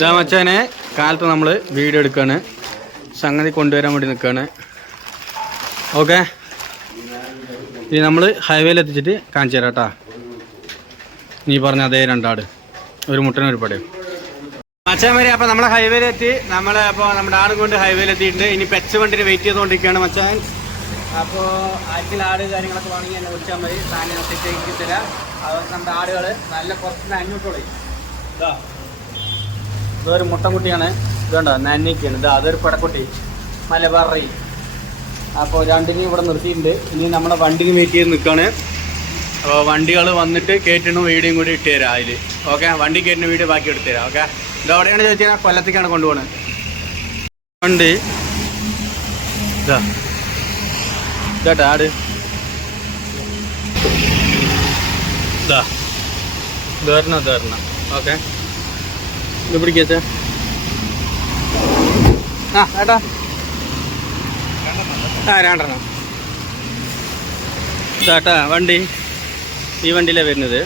ഇതാ മച്ചാനെ കാലത്ത് നമ്മൾ വീഡിയോ എടുക്കുകയാണ്, സംഗതി കൊണ്ടുവരാൻ വേണ്ടി നിൽക്കുകയാണ്. ഓക്കെ, ഇനി നമ്മൾ ഹൈവേയിൽ എത്തിച്ചിട്ട് കാണിച്ചു തരാം കേട്ടാ. നീ പറഞ്ഞ അതേ രണ്ടാട്, ഒരു മുട്ടനും ഒരു പടയും. മച്ചാൻ വരെ അപ്പോൾ നമ്മളെ ഹൈവേയിലെത്തി. അപ്പോൾ നമ്മുടെ ആട് കൊണ്ട് ഹൈവേയിലെത്തിയിട്ടുണ്ട്. ഇനി പെച്ച് വണ്ടിന് വെയിറ്റ് ചെയ്തുകൊണ്ടിരിക്കുകയാണ് മച്ചാൻ. അപ്പോൾ ആഴ്ചയിൽ ആട് കാര്യങ്ങളൊക്കെ വാങ്ങി എന്നെ വിളിച്ചാൽ മതി, സാധനം സെറ്റ് തരാം. അതുകൊണ്ട് നമ്മുടെ ആടുകൾ നല്ല കുറച്ച് അഞ്ഞൂട്ടോളി. ഇതാ ഇതൊരു മുട്ടക്കുട്ടിയാണ്, ഇതുണ്ടോ നന്നിക്കാണ്. ഇതാ അതൊരു പടക്കുട്ടി മലബാറി. അപ്പോൾ രണ്ടിനും ഇവിടെ നിർത്തിയിട്ടുണ്ട്. ഇനി നമ്മുടെ വണ്ടിക്ക് വെയിറ്റ് ചെയ്ത് നിൽക്കുകയാണ്. അപ്പോൾ വണ്ടികൾ വന്നിട്ട് കയറ്റണ വീഡിയോയും കൂടി ഇട്ട് തരാം അതിൽ. ഓക്കെ, വണ്ടി കയറ്റുന്ന വീഡിയോ ബാക്കി എടുത്തു തരാം. ഓക്കെ, ഇതെവിടെയാണ് ചോദിച്ചാൽ കൊല്ലത്തേക്കാണ് കൊണ്ടുപോകുന്നത് വണ്ടി. ഇതാ ഇതാ ആട്, ഇതാ തരണം. ഓക്കെ, ഇത് പിടിക്കേ. ആ ഏട്ടാ, രണ്ടെണ്ണം ഇതാട്ടാ വണ്ടി. ഈ വണ്ടിയിലാണ് വരുന്നത്.